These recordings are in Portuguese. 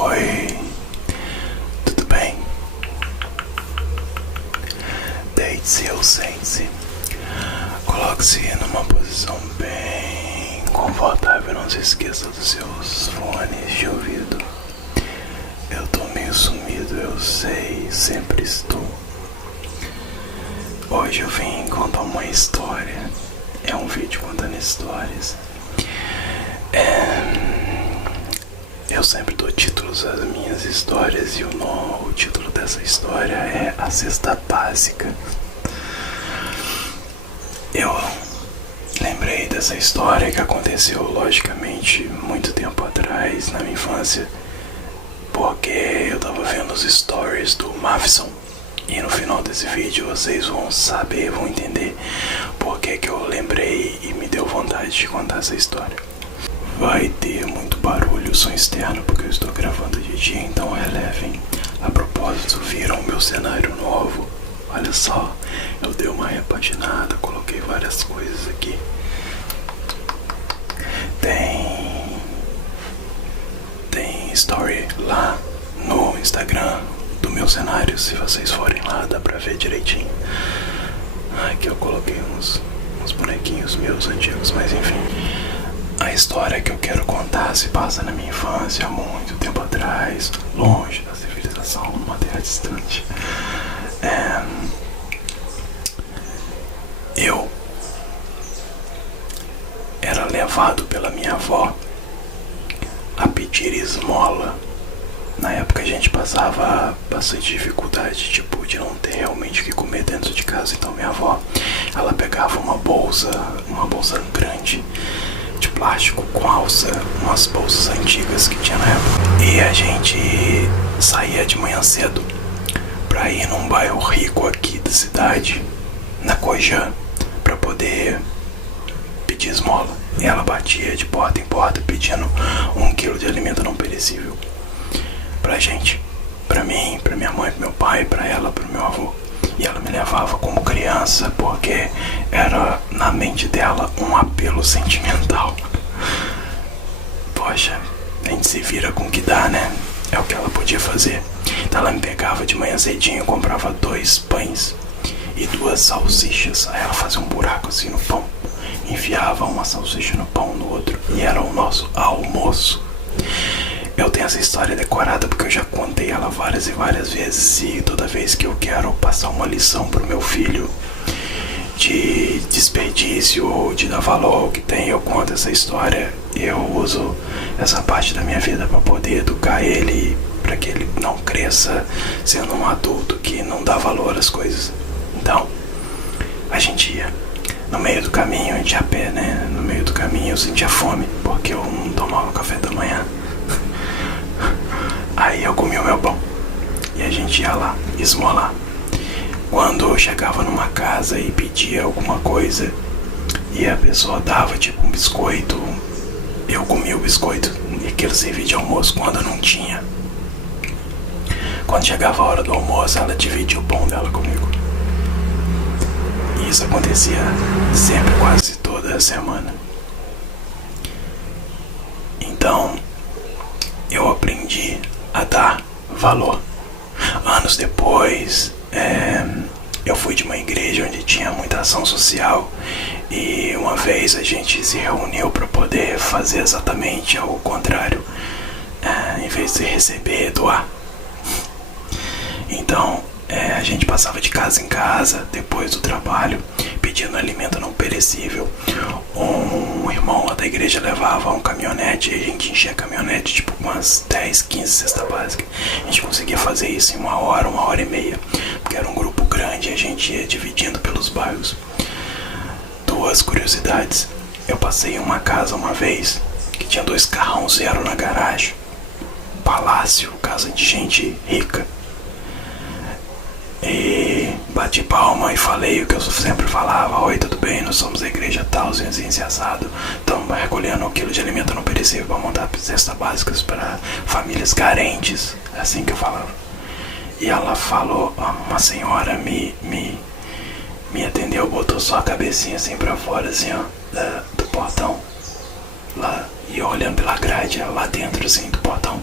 Oi, tudo bem? Deite-se ou sente-se. Coloque-se numa posição bem confortável. Não se esqueça dos seus fones de ouvido. Eu tô meio sumido, eu sei, sempre estou. Hoje eu vim contar uma história. É um vídeo contando histórias. Eu sempre dou títulos às minhas histórias e o título dessa história é A Cesta Básica. Eu lembrei dessa história que aconteceu, logicamente, muito tempo atrás, na minha infância, porque eu tava vendo os stories do Mavison. E no final desse vídeo vocês vão saber, vão entender por que eu lembrei e me deu vontade de contar essa história. Vai ter muito barulho, som externo, porque eu estou gravando de dia, então relevem. A propósito, viram o meu cenário novo? Olha só, eu dei uma repaginada, coloquei várias coisas aqui. Tem story lá no Instagram do meu cenário, se vocês forem lá dá pra ver direitinho. Aqui eu coloquei uns bonequinhos meus antigos, mas enfim. A história que eu quero contar se passa na minha infância, há muito tempo atrás, longe da civilização, numa terra distante. Eu era levado pela minha avó a pedir esmola. Na época a gente passava bastante dificuldade, tipo, de não ter realmente o que comer dentro de casa. Então minha avó, ela pegava uma bolsa grande de plástico com alça, umas bolsas antigas que tinha na época. E a gente saía de manhã cedo pra ir num bairro rico aqui da cidade, na Cojã, pra poder pedir esmola. E ela batia de porta em porta pedindo 1 quilo de alimento não perecível pra gente, pra mim, pra minha mãe, pro meu pai, pra ela, pro meu avô. E ela me levava como criança porque era, na mente dela, um apelo sentimental. Poxa, a gente se vira com o que dá, né? É o que ela podia fazer. Então ela me pegava de manhã cedinho, comprava 2 pães e 2 salsichas. Aí ela fazia um buraco assim no pão, enfiava uma salsicha no pão, no outro, e era o nosso almoço. Eu tenho essa história decorada porque eu já contei ela várias e várias vezes. E toda vez que eu quero passar uma lição pro meu filho de desperdício ou de dar valor ao que tem, eu conto essa história. Eu uso essa parte da minha vida para poder educar ele, para que ele não cresça sendo um adulto que não dá valor às coisas. Então, a gente ia no meio do caminho, a gente ia a pé, né? No meio do caminho eu sentia fome porque eu não tomava café da manhã. Aí eu comi o meu pão e a gente ia lá esmolar. Quando eu chegava numa casa e pedia alguma coisa e a pessoa dava tipo um biscoito, eu comia o biscoito e aquilo servia de almoço quando não tinha. Quando chegava a hora do almoço, ela dividia o pão dela comigo. E isso acontecia sempre, quase toda semana. Então eu aprendi a dar valor. Anos depois, eu fui de uma igreja onde tinha muita ação social. E uma vez a gente se reuniu para poder fazer exatamente ao contrário. Em vez de receber, doar. Então a gente passava de casa em casa depois do trabalho pedindo alimento não perecível. Um irmão lá da igreja levava um caminhonete e a gente enchia a caminhonete tipo umas 10, 15 cesta básica. A gente conseguia fazer isso em 1 hora e meia, porque era um grupo grande e a gente ia dividindo pelos bairros. 2 curiosidades: eu passei em uma casa uma vez que tinha 2 carrão 0 na garagem. Palácio, casa de gente rica. E bati palma e falei o que eu sempre falava: oi, tudo bem? Nós somos a igreja tal, assim assado. Estamos recolhendo 1 quilo de alimento não perecível para montar cestas básicas para famílias carentes. É assim que eu falava. E ela falou, uma senhora me atendeu, botou só a cabecinha assim pra fora, assim, ó, do portão lá. E E eu olhando pela grade, ela lá dentro assim do portão,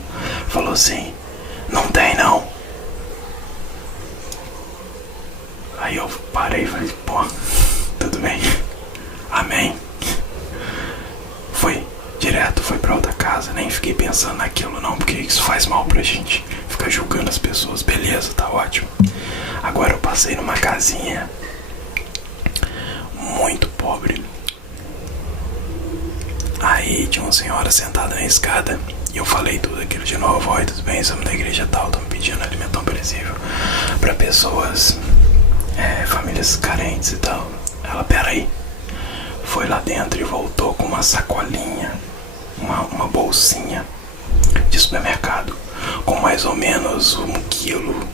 falou assim: não tem não. Aí eu parei e falei: pô, tudo bem, amém. Fui pra outra casa, nem fiquei pensando naquilo não, porque isso faz mal pra gente, ficar julgando as pessoas. Beleza, tá ótimo. Agora eu passei numa casinha muito pobre. Aí tinha uma senhora sentada na escada e eu falei tudo aquilo de novo: oi, tudo bem, somos da igreja tal, estamos pedindo alimento não perecível pra pessoas, famílias carentes e tal. Ela: peraí. Foi lá dentro e voltou com uma sacolinha, uma bolsinha de supermercado, com mais ou menos 1,5 quilo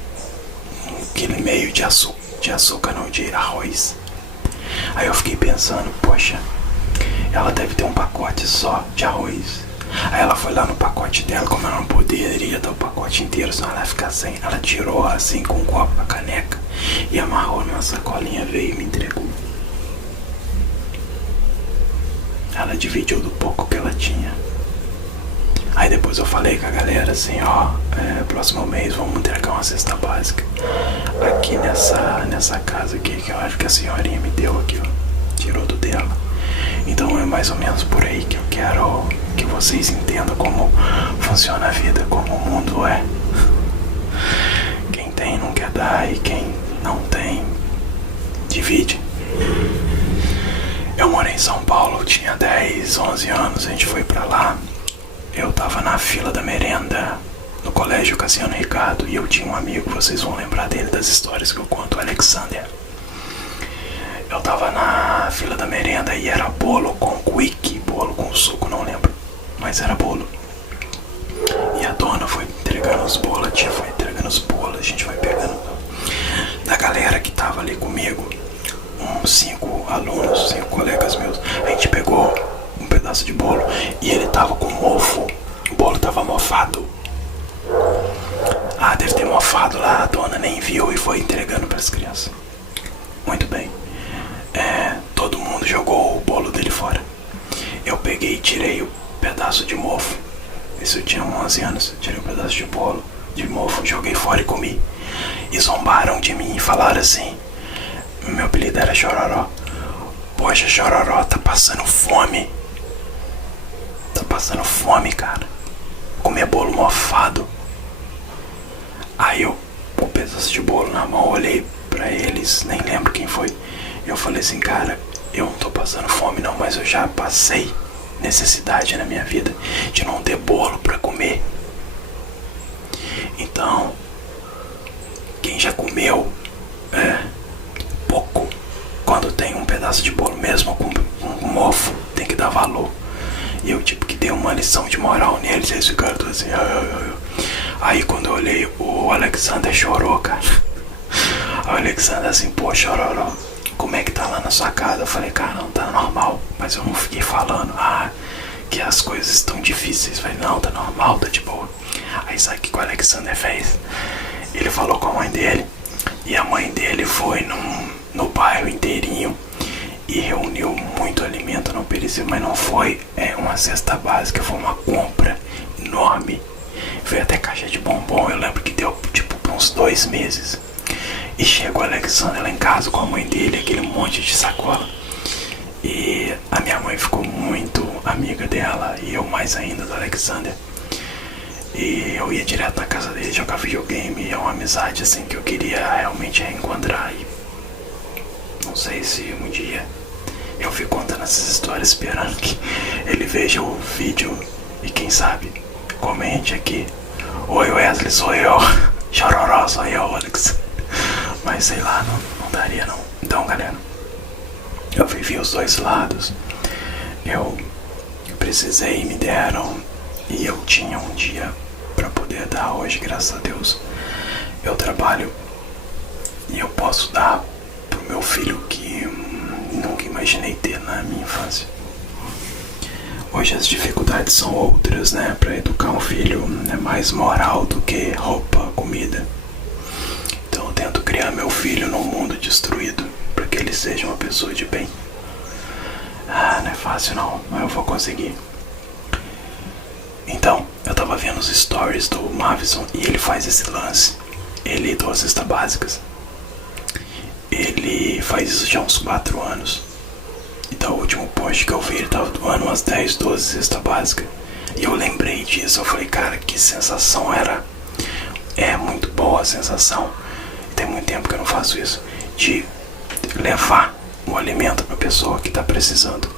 de açúcar, não, de arroz. Aí eu fiquei pensando: poxa, ela deve ter um pacote só de arroz. Aí ela foi lá no pacote dela, como ela não poderia dar o pacote inteiro, senão ela ia ficar sem. Ela tirou assim com um copo, a caneca, e amarrou numa sacolinha, veio e me entregou. Ela dividiu do pouco que ela tinha. Aí depois eu falei com a galera assim: ó, próximo mês vamos entregar uma cesta básica aqui nessa casa aqui, que eu acho que a senhorinha me deu aqui, ó, tirou do dela. Então é mais ou menos por aí que eu quero que vocês entendam como funciona a vida, como o mundo é. Quem tem não quer dar, e quem não tem divide. Eu morei em São Paulo, tinha 10, 11 anos, a gente foi pra lá. Eu tava na fila da merenda no colégio Cassiano Ricardo, e eu tinha um amigo, vocês vão lembrar dele das histórias que eu conto, o Alexander. Eu tava na fila da merenda e era bolo com quick, bolo com suco, não lembro, mas era bolo. E a dona foi entregando os bolos, a tia foi entregando os bolos, a gente foi pegando. Da galera que tava ali comigo, uns 5 alunos, 5 colegas meus, a gente pegou um pedaço de bolo e ele tava com mofo. O bolo tava mofado. Ah, deve ter mofado lá, a dona nem viu e foi entregando para as crianças. Muito bem. Todo mundo jogou o bolo dele fora. Eu peguei e tirei o pedaço de mofo. Isso eu tinha 11 anos. Tirei um pedaço de bolo, de mofo, joguei fora e comi. E zombaram de mim e falaram assim: meu apelido era Chororó. Poxa, Chororó, tá passando fome. Tá passando fome, cara. Comer bolo mofado. Aí eu, com um pedaço de bolo na mão, olhei pra eles, nem lembro quem foi. Eu falei assim: cara, eu não tô passando fome não, mas eu já passei necessidade na minha vida de não ter bolo pra comer. Então, quem já comeu pouco, quando tem um pedaço de bolo, mesmo com um mofo, tem que dar valor. E eu tipo que dei uma lição de moral neles, eles ficaram todos assim. Aí quando eu olhei, o Alexander chorou, cara. O Alexander assim: pô, Chororó, como é que tá lá na sua casa? Eu falei: cara, não tá normal. Mas eu não fiquei falando que as coisas estão difíceis. Eu falei: não, tá normal, tá de boa. Aí sabe o que o Alexander fez? Ele falou com a mãe dele, e a mãe dele foi no bairro inteirinho e reuniu muito alimento não perecível. Mas não foi uma cesta básica, foi uma compra enorme. Veio até caixa de bombom, eu lembro que deu tipo uns 2 meses. E chegou o Alexander lá em casa com a mãe dele, aquele monte de sacola. E a minha mãe ficou muito amiga dela, e eu mais ainda do Alexander. E eu ia direto na casa dele jogar videogame. E é uma amizade assim que eu queria realmente reencontrar. E não sei se um dia eu fico contando essas histórias esperando que ele veja o vídeo e quem sabe comente aqui: oi Wesley, sou eu. Chororó, sou eu, Alex. Mas sei lá, não daria não. Então galera, eu vivi os dois lados. Eu precisei, me deram, e eu tinha um dia pra poder dar. Hoje, graças a Deus, eu trabalho e eu posso dar pro meu filho que nunca imaginei ter na minha infância. Hoje as dificuldades são outras, né? Pra educar um filho é mais moral do que roupa, comida. Então eu tento criar meu filho num mundo destruído pra que ele seja uma pessoa de bem. Não é fácil não, mas eu vou conseguir. Então, eu tava vendo os stories do Mavison e ele faz esse lance. Ele doa cestas básicas. Ele faz isso já há uns 4 anos. Então, o último post que eu vi, ele tava doando umas 10, 12 cestas básicas. E eu lembrei disso, eu falei, cara, que sensação era. É muito boa a sensação. Tem muito tempo que eu não faço isso. De levar um alimento pra pessoa que tá precisando.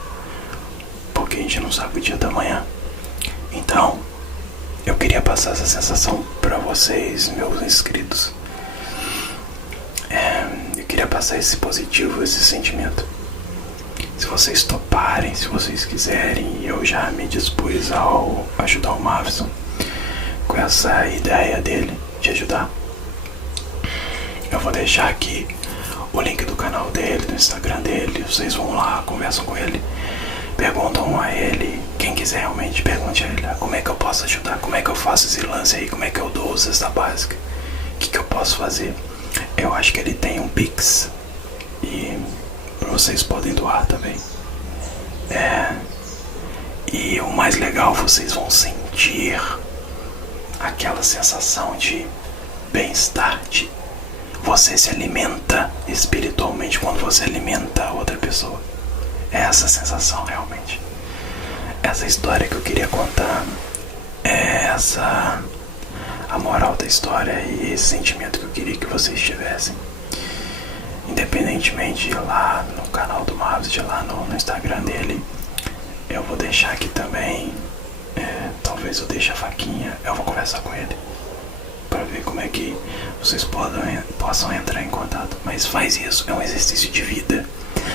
Porque a gente não sabe o dia da manhã. Então, eu queria passar essa sensação pra vocês, meus inscritos. Eu queria passar esse positivo, esse sentimento. Se vocês toparem, se vocês quiserem, eu já me dispus ao ajudar o Mavison com essa ideia dele de ajudar. Eu vou deixar aqui o link do canal dele, do Instagram dele. Vocês vão lá, conversam com ele, perguntam a ele. Quem quiser realmente, pergunte a ele como é que eu posso ajudar, como é que eu faço esse lance aí, como é que eu dou cesta básica, o que eu posso fazer. Eu acho que ele tem um Pix e vocês podem doar também. E o mais legal, vocês vão sentir aquela sensação de bem-estar, de você se alimenta espiritualmente quando você alimenta a outra pessoa. É essa sensação realmente. Essa história que eu queria contar é essa a moral da história e esse sentimento que eu queria que vocês tivessem. Independentemente de ir lá no canal do Mavs, de ir lá no Instagram dele, eu vou deixar aqui também. Talvez eu deixe a faquinha, eu vou conversar com ele para ver como é que vocês possam entrar em contato. Mas faz isso, é um exercício de vida.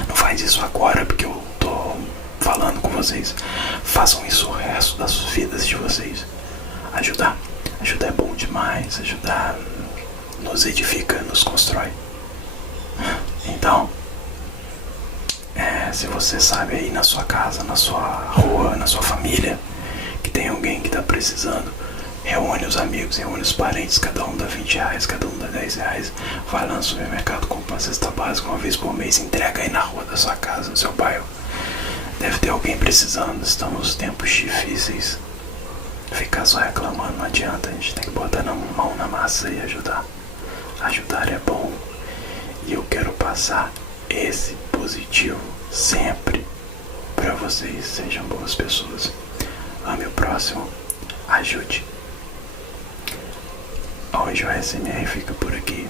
Não faz isso agora porque eu tô falando com vocês. Façam isso o resto das vidas de vocês. Ajudar é bom demais. Ajudar nos edifica, nos constrói. Então, se você sabe aí na sua casa, na sua rua, na sua família, que tem alguém que tá precisando, reúne os amigos, reúne os parentes, cada um dá R$20, cada um dá R$10, vai lá no supermercado, compra uma cesta básica uma vez por mês, entrega aí na rua da sua casa, no seu bairro. Deve ter alguém precisando, estamos nos tempos difíceis. Ficar só reclamando não adianta, a gente tem que botar a mão na massa e ajudar. Ajudar é bom. E eu quero passar esse positivo sempre para vocês. Sejam boas pessoas. Ame o próximo. Ajude. Hoje o SMR fica por aqui.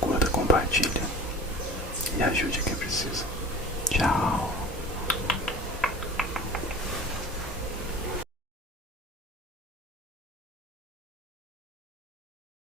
Curta, compartilha. E ajude quem precisa. Tchau.